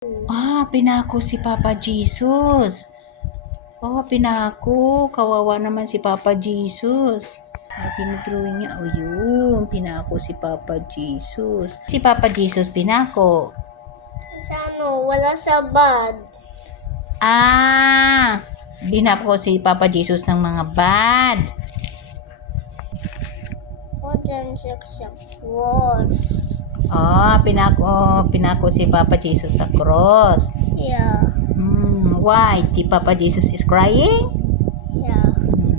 Pinako si Papa Jesus. Pinako. Kawawa naman si Papa Jesus. Tinudrawing niya. Yun. Pinako si Papa Jesus. Si Papa Jesus pinako. Wala sa bad. Binako si Papa Jesus ng mga bad. Dyan siya sa cross. Pinako si Papa Jesus sa cross. Yeah. Why? Si Papa Jesus is crying? Yeah.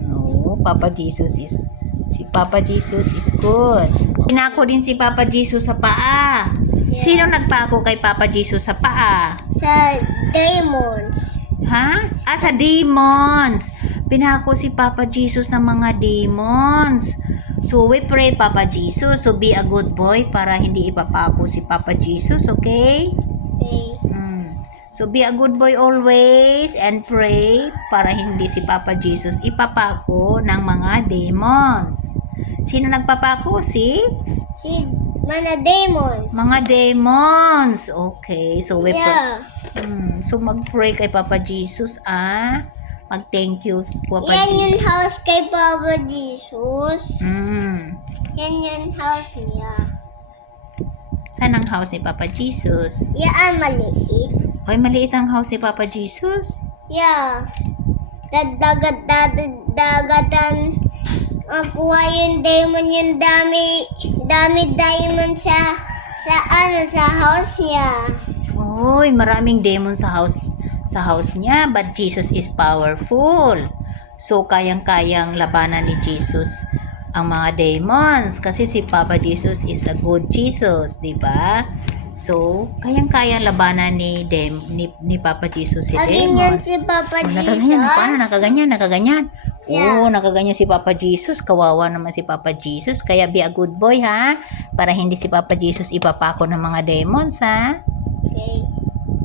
No, si Papa Jesus is good. Pinako din si Papa Jesus sa paa. Yeah. Sino nagpako kay Papa Jesus sa paa? Sa demons. Sa demons. Pinako si Papa Jesus ng mga demons. So, we pray, Papa Jesus. So, be a good boy para hindi ipapako si Papa Jesus, okay? Okay. So, be a good boy always and pray para hindi si Papa Jesus ipapako ng mga demons. Sino nagpapako? Si Mga demons. Mga demons. Okay. So, Yeah. So, mag-pray kay Papa Jesus, mag-thank you, Papa Yan Jesus. yung house kay Papa Jesus. Yan yung house niya. Saan ang house ni Papa Jesus? Yan maliit. Maliit ang house ni Papa Jesus. Yeah. Dagatan. Kuha yung demon yung dami diamond sa house niya. Maraming demon sa house niya, but Jesus is powerful. So, kayang-kayang labanan ni Jesus ang mga demons kasi si Papa Jesus is a good Jesus, di ba? So, kayang-kayang labanan ni Papa Jesus si Ganyan demons. si Papa Jesus. Paano? Nakaganyan. Yeah. Nakaganyan si Papa Jesus. Kawawa naman si Papa Jesus. Kaya be a good boy, para hindi si Papa Jesus ipapako ng mga demons,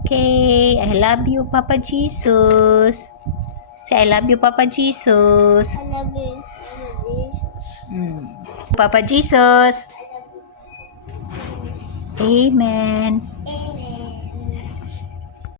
Okay, I love you, Papa Jesus. Say, I love you, Papa Jesus. I love you, Papa Jesus. Papa Jesus. I love you. Amen.